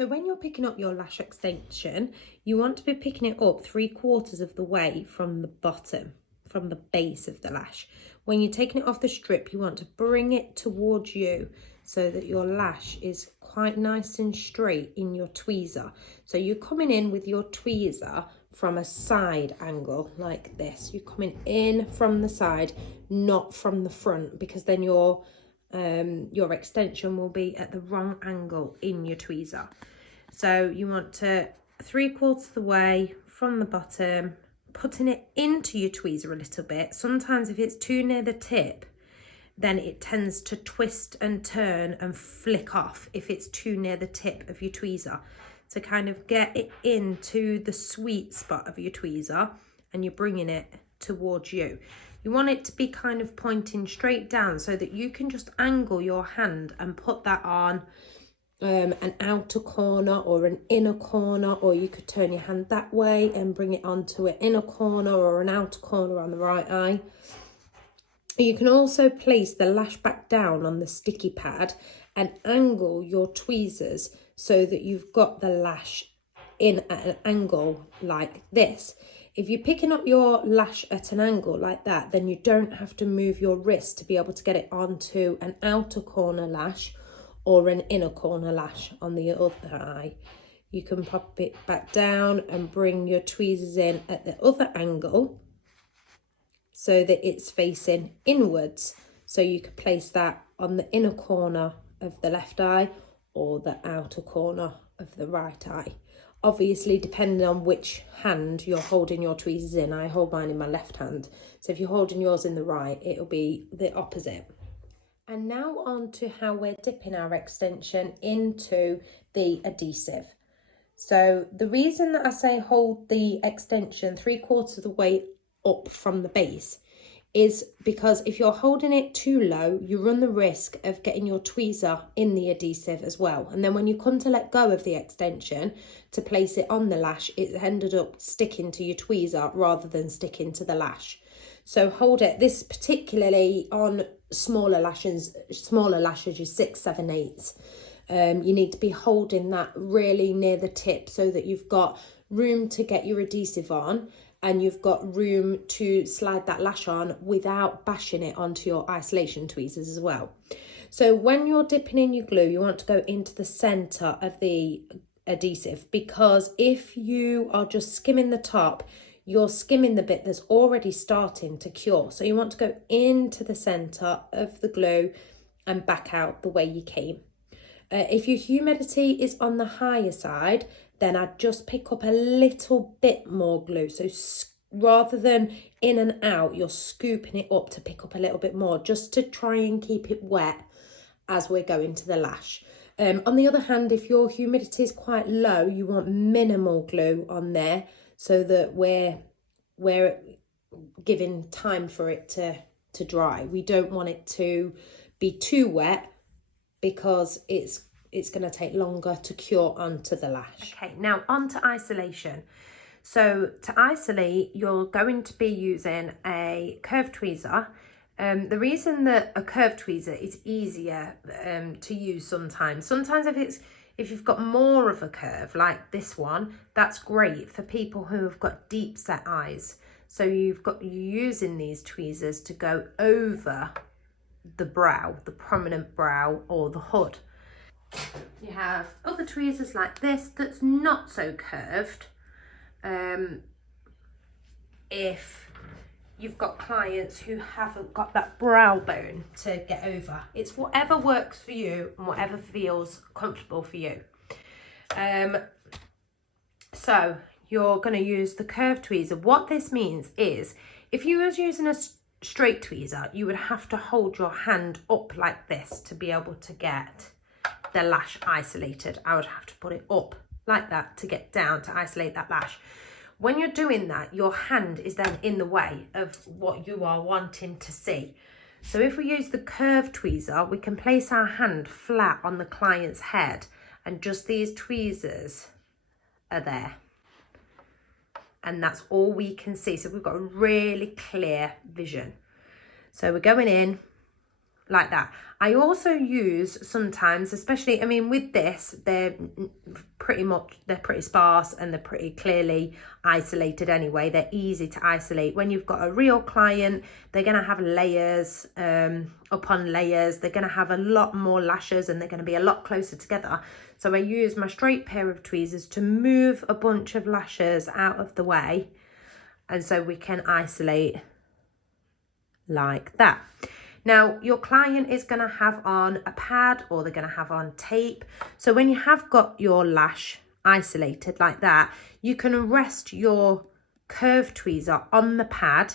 So when you're picking up your lash extension, you want to be picking it up 3/4 of the way from the bottom, from the base of the lash. When you're taking it off the strip, you want to bring it towards you so that your lash is quite nice and straight in your tweezer. So you're coming in with your tweezer from a side angle like this. You're coming in from the side, not from the front, because then your extension will be at the wrong angle in your tweezer. So you want to 3/4 of the way from the bottom, putting it into your tweezer a little bit. Sometimes if it's too near the tip, then it tends to twist and turn and flick off if it's too near the tip of your tweezer. To kind of get it into the sweet spot of your tweezer, and you're bringing it towards you. You want it to be kind of pointing straight down so that you can just angle your hand and put that on an outer corner or an inner corner, or you could turn your hand that way and bring it onto an inner corner or an outer corner on the right eye. You can also place the lash back down on the sticky pad and angle your tweezers so that you've got the lash in at an angle like this. If you're picking up your lash at an angle like that, then you don't have to move your wrist to be able to get it onto an outer corner lash or an inner corner lash on the other eye. You can pop it back down and bring your tweezers in at the other angle so that it's facing inwards. So you could place that on the inner corner of the left eye or the outer corner of the right eye. Obviously, depending on which hand you're holding your tweezers in, I hold mine in my left hand. So if you're holding yours in the right, it'll be the opposite. And now on to how we're dipping our extension into the adhesive. So the reason that I say hold the extension 3/4 of the way up from the base is because if you're holding it too low, you run the risk of getting your tweezer in the adhesive as well. And then when you come to let go of the extension to place it on the lash, it ended up sticking to your tweezer rather than sticking to the lash. So hold it, this particularly on smaller lashes, your 6, 7, 8. You need to be holding that really near the tip so that you've got room to get your adhesive on and you've got room to slide that lash on without bashing it onto your isolation tweezers as well. So when you're dipping in your glue, you want to go into the center of the adhesive, because if you are just skimming the top, you're skimming the bit that's already starting to cure. So you want to go into the center of the glue and back out the way you came. If your humidity is on the higher side, then I'd just pick up a little bit more glue. So rather than in and out, you're scooping it up to pick up a little bit more, just to try and keep it wet as we're going to the lash. On the other hand, if your humidity is quite low, you want minimal glue on there so that we're giving time for it to dry. We don't want it to be too wet because it's going to take longer to cure onto the lash. Okay, now on to isolation. So to isolate, you're going to be using a curved tweezer. The reason that a curved tweezer is easier to use sometimes if you've got more of a curve like this one, that's great for people who have got deep set eyes. So you're using these tweezers to go over the brow, the prominent brow or the hood. You have other tweezers like this that's not so curved. If you've got clients who haven't got that brow bone to get over, it's whatever works for you and whatever feels comfortable for you. So you're going to use the curved tweezer. What this means is if you was using a straight tweezer, you would have to hold your hand up like this to be able to get the lash isolated. I would have to put it up like that to get down to isolate that lash. When you're doing that, your hand is then in the way of what you are wanting to see. So if we use the curved tweezer, we can place our hand flat on the client's head and just these tweezers are there. And that's all we can see. So we've got a really clear vision. So we're going in like that. I also use sometimes, especially, I mean, with this, they're pretty sparse and they're pretty clearly isolated anyway. They're easy to isolate. When you've got a real client, they're going to have layers upon layers. They're going to have a lot more lashes and they're going to be a lot closer together. So I use my straight pair of tweezers to move a bunch of lashes out of the way. And so we can isolate like that. Now, your client is going to have on a pad or they're going to have on tape. So when you have got your lash isolated like that, you can rest your curved tweezer on the pad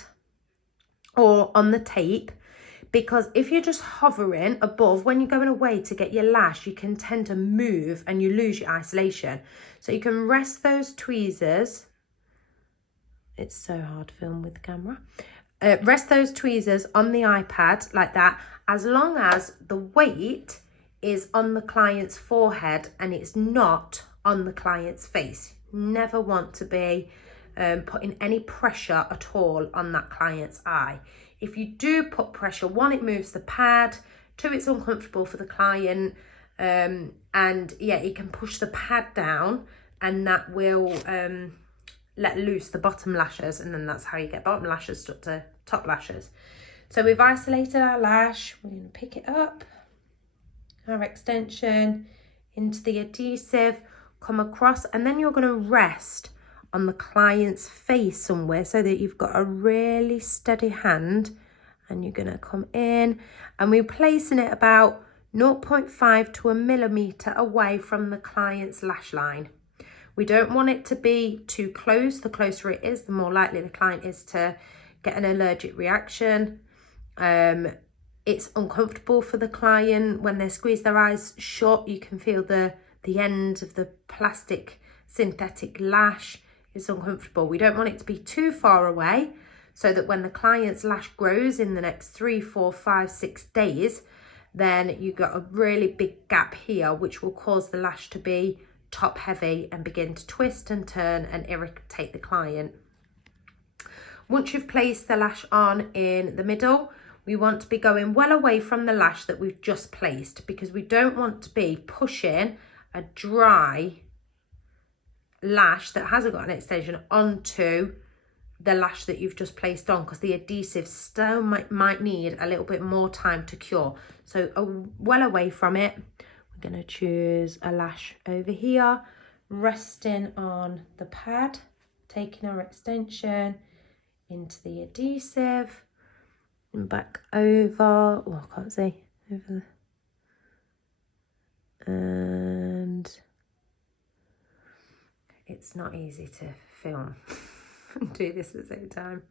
or on the tape, because if you're just hovering above, when you're going away to get your lash, you can tend to move and you lose your isolation. So you can rest those tweezers. It's so hard to film with the camera. Rest those tweezers on the iPad like that, as long as the weight is on the client's forehead and it's not on the client's face. Never want to be putting any pressure at all on that client's eye. If you do put pressure, one, it moves the pad, two, it's uncomfortable for the client, and yeah, you can push the pad down and that will let loose the bottom lashes, and then that's how you get bottom lashes stuck to top lashes. So we've isolated our lash. We're going to pick it up, our extension into the adhesive, come across, and then you're going to rest on the client's face somewhere so that you've got a really steady hand, and you're going to come in and we're placing it about 0.5 to a millimetre away from the client's lash line. We don't want it to be too close. The closer it is, the more likely the client is to get an allergic reaction. It's uncomfortable for the client when they squeeze their eyes shut. You can feel the end of the plastic synthetic lash. It's uncomfortable. We don't want it to be too far away, so that when the client's lash grows in the next 3, 4, 5, 6 days, then you've got a really big gap here, which will cause the lash to be top heavy and begin to twist and turn and irritate the client. Once you've placed the lash on in the middle, we want to be going well away from the lash that we've just placed, because we don't want to be pushing a dry lash that hasn't got an extension onto the lash that you've just placed on, because the adhesive still might need a little bit more time to cure. So well away from it. We're going to choose a lash over here, resting on the pad, taking our extension into the adhesive and back over. Oh, I can't see. Over there. And it's not easy to film and do this at the same time.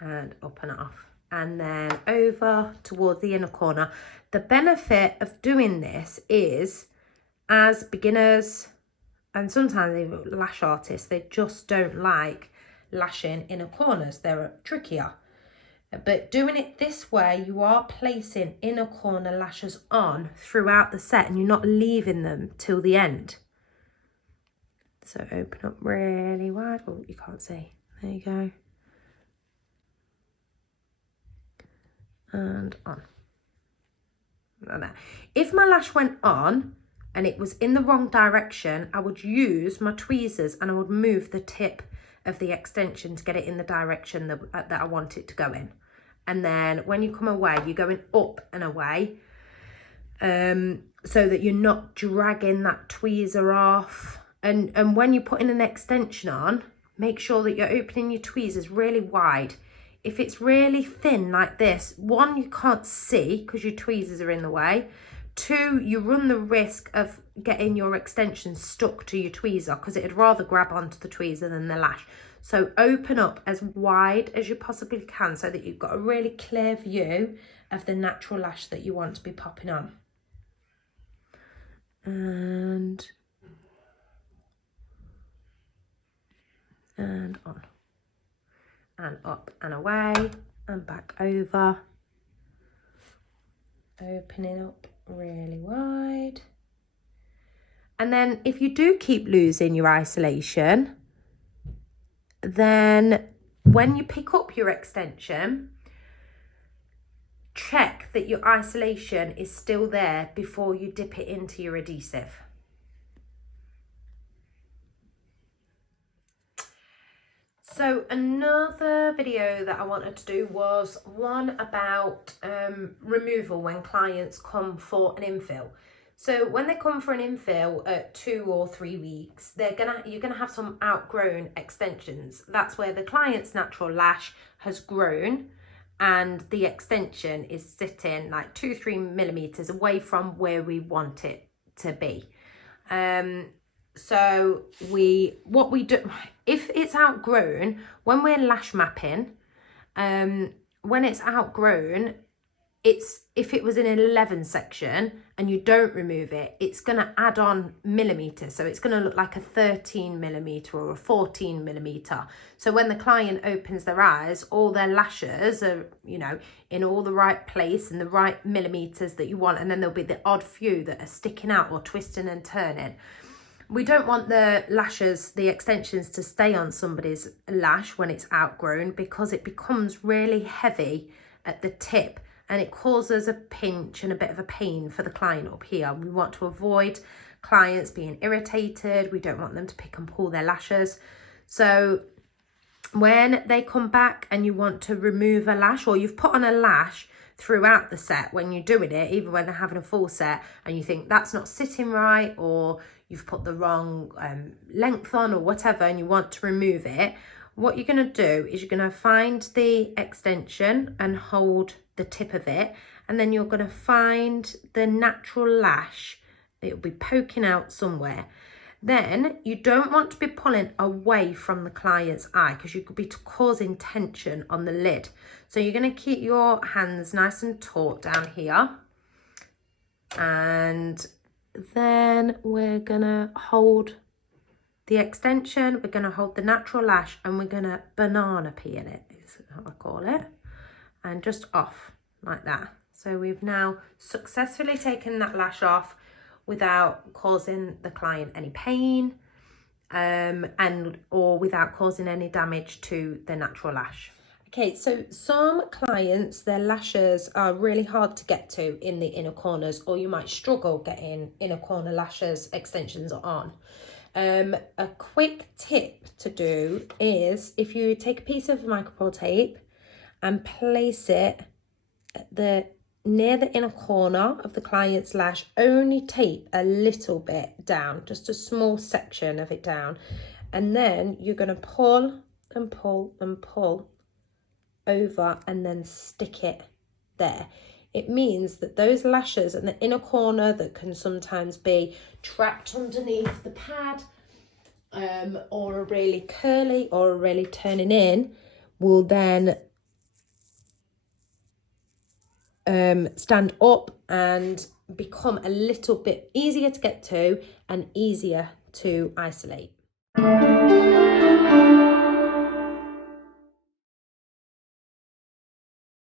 And up and off. And then over towards the inner corner. The benefit of doing this is, as beginners and sometimes even lash artists, they just don't like lashing inner corners. They're trickier. But doing it this way, you are placing inner corner lashes on throughout the set and you're not leaving them till the end. So open up really wide. Oh, you can't see. There you go. And on. Like that. If my lash went on and it was in the wrong direction, I would use my tweezers and I would move the tip of the extension to get it in the direction that I want it to go in. And then when you come away, you're going up and away, so that you're not dragging that tweezer off. And when you're putting an extension on, make sure that you're opening your tweezers really wide. If it's really thin like this, one, you can't see because your tweezers are in the way. Two, you run the risk of getting your extension stuck to your tweezer because it'd rather grab onto the tweezer than the lash. So open up as wide as you possibly can so that you've got a really clear view of the natural lash that you want to be popping on. And on. And up and away and back over. Opening up really wide. And then if you do keep losing your isolation, then when you pick up your extension, check check that your isolation is still there before you dip it into your adhesive. So another video that I wanted to do was one about removal when clients come for an infill. So when they come for an infill at 2 or 3 weeks, you're gonna have some outgrown extensions. That's where the client's natural lash has grown and the extension is sitting like 2-3 millimeters away from where we want it to be. So what we do, if it's outgrown, when we're lash mapping, when it's outgrown, if it was in an 11 section and you don't remove it, it's going to add on millimeters. So it's going to look like a 13 millimeter or a 14 millimeter. So when the client opens their eyes, all their lashes are, you know, in all the right place and the right millimeters that you want. And then there'll be the odd few that are sticking out or twisting and turning. We don't want the lashes, the extensions, to stay on somebody's lash when it's outgrown, because it becomes really heavy at the tip and it causes a pinch and a bit of a pain for the client up here. We want to avoid clients being irritated. We don't want them to pick and pull their lashes. So when they come back and you want to remove a lash, or you've put on a lash throughout the set when you're doing it, even when they're having a full set, and you think that's not sitting right, or you've put the wrong length on or whatever, and you want to remove it, what you're going to do is you're going to find the extension and hold the tip of it, and then you're going to find the natural lash. It'll be poking out somewhere. Then you don't want to be pulling away from the client's eye, because you could be causing tension on the lid. So you're going to keep your hands nice and taut down here, and then we're going to hold the extension, we're going to hold the natural lash, and we're going to banana peel it, is how I call it, and just off like that. So we've now successfully taken that lash off without causing the client any pain, or without causing any damage to the natural lash. Okay, so some clients, their lashes are really hard to get to in the inner corners, or you might struggle getting inner corner lashes extensions on. A quick tip to do is, if you take a piece of micropore tape and place it at near the inner corner of the client's lash, only tape a little bit down, just a small section of it down, and then you're going to pull and pull and pull over and then stick it there. It means that those lashes in the inner corner that can sometimes be trapped underneath the pad, or are really curly or are really turning in, will then stand up and become a little bit easier to get to and easier to isolate.